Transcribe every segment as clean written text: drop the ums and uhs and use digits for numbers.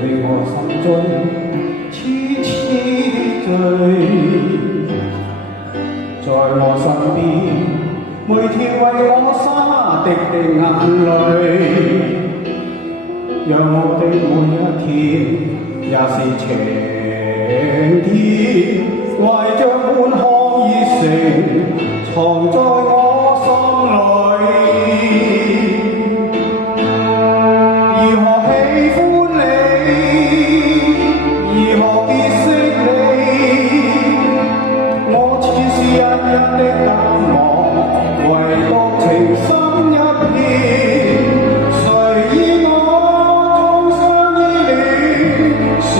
令我心中痴痴醉，在我身邊，每天為我灑滴滴眼淚，讓我的每一天也是晴天，懷着滿腔熱誠，藏在我心裏。如何喜歡你，如何結識你，我似是日日的淡忘，唯獨情深一片。誰以我終生依戀，誰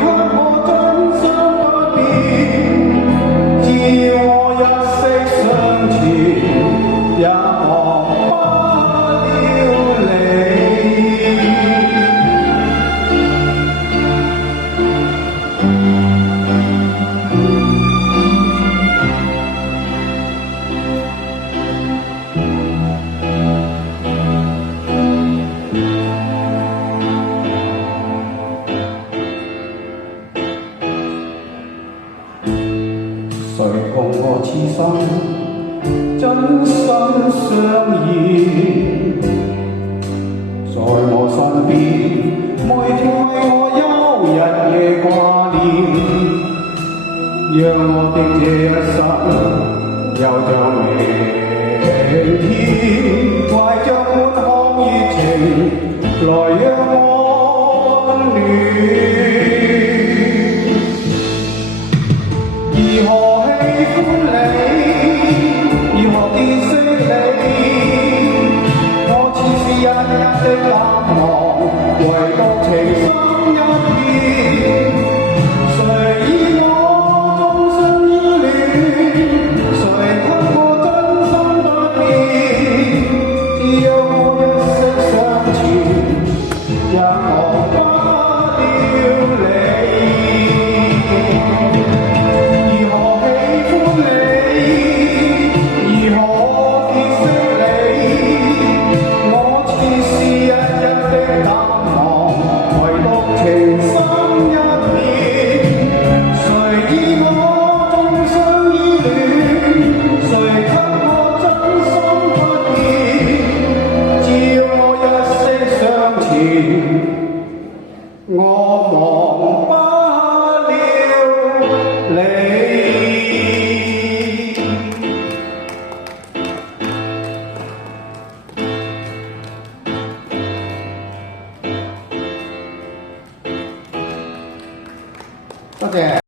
給我真心不變？只要我一息相存，也忘不了你。誰共我此生真心相依，在我身邊，每天為我憂日夜掛念，讓我的這一生有着明天，懷着滿腔熱情來讓我溫暖。如何喜歡你，如何結識你，我似是日日的淡忘，唯獨情深一片。誰以我終身依戀，誰給我真心不變？只有我一息相存，也